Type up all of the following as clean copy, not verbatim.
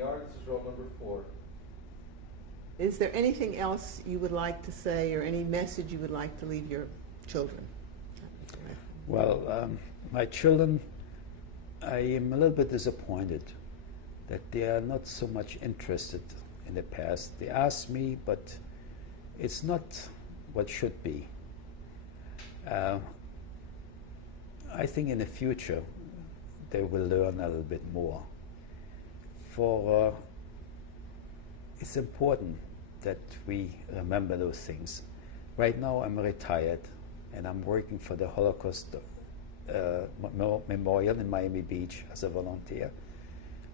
the artist is roll number 4. Is there anything else you would like to say or any message you would like to leave your children? Well, my children, I am a little bit disappointed that they are not so much interested in the past. They ask me, but it's not what should be. I think in the future they will learn a little bit more. It's important that we remember those things. Right now I'm retired and I'm working for the Holocaust Memorial in Miami Beach as a volunteer.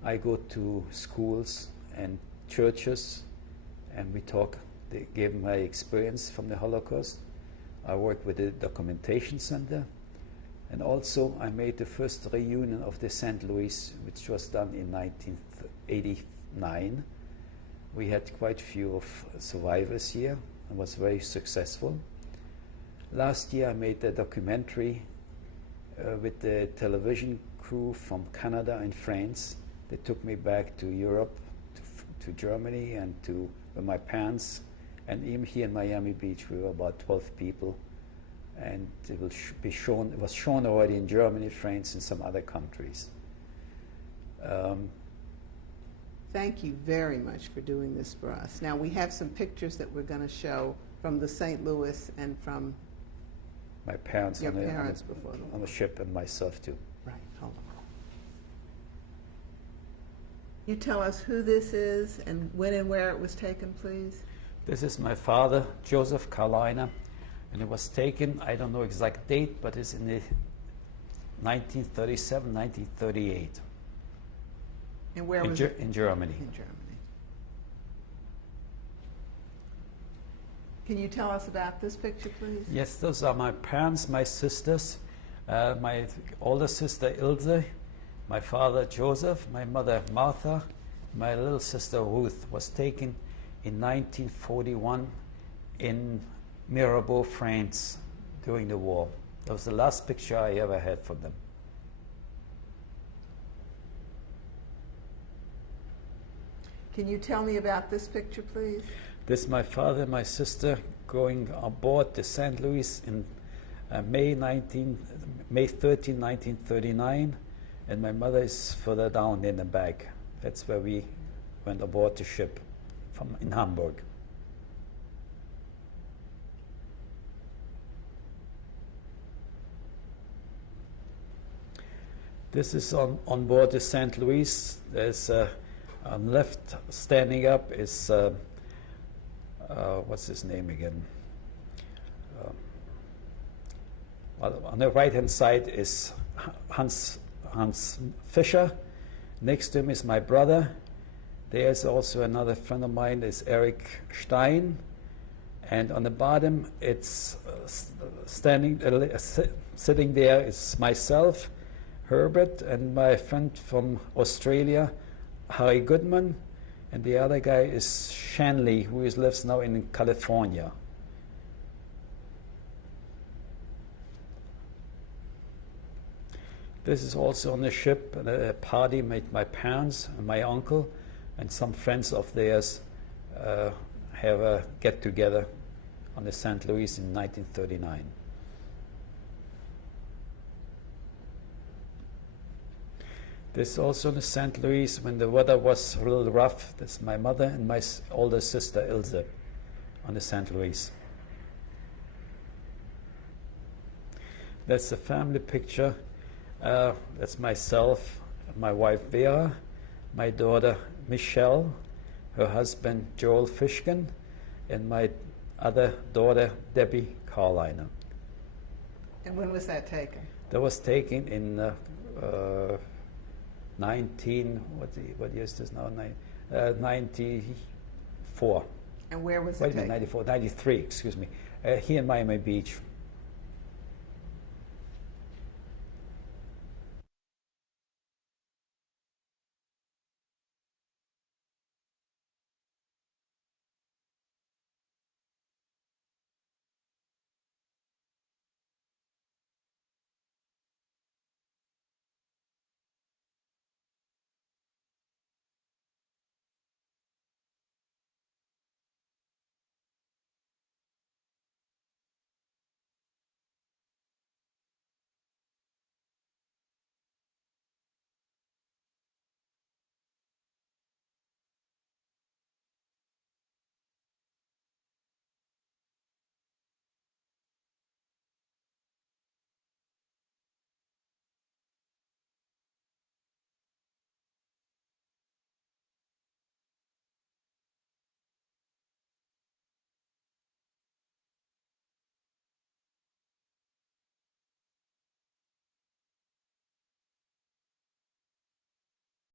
I go to schools and churches and we talk. They give my experience from the Holocaust. I work with the documentation center, and also I made the first reunion of the St. Louis, which was done in 1989. We had quite a few of survivors here and was very successful. Last year I made a documentary with the television crew from Canada and France. They took me back to Europe, to Germany, and to my parents. And even here in Miami Beach, we were about 12 people. And it will be shown. It was shown already in Germany, France, and some other countries. Thank you very much for doing this for us. Now, we have some pictures that we're going to show from the St. Louis and from my parents, your parents before the war. On the ship, and myself too. Right, hold on. You tell us who this is and when and where it was taken, please. This is my father, Joseph Karliner, and it was taken, I don't know exact date, but it's in the 1937, 1938. And where was it? In Germany. In Germany. Can you tell us about this picture, please? Yes, those are my parents, my sisters, my older sister Ilse, my father Joseph, my mother Martha, my little sister Ruth. Was taken in 1941 in Mirabeau, France, during the war. That was the last picture I ever had from them. Can you tell me about this picture, please? This is my father and my sister going aboard the St. Louis in May 13, 1939, and my mother is further down in the back. That's where we went aboard the ship in Hamburg. This is on board the St. Louis. There's on left standing up is what's his name again? Well, on the right hand side is Hans Fischer. Next to him is my brother. There's also another friend of mine, is Eric Stein. And on the bottom, it's sitting there is myself, Herbert, and my friend from Australia, Harry Goodman, and the other guy is Shanley, who lives now in California. This is also on the ship, a party made my parents and my uncle and some friends of theirs have a get-together on the St. Louis in 1939. This is also in the St. Louis when the weather was a little rough. That's my mother and my older sister Ilse on the St. Louis. That's the family picture. That's myself, my wife Vera, my daughter Michelle, her husband Joel Fishkin, and my other daughter Debbie Karliner. And when was that taken? That was taken in what year is this now? 94. And where was it Wait a taken? minute, 93, excuse me. Here in Miami Beach,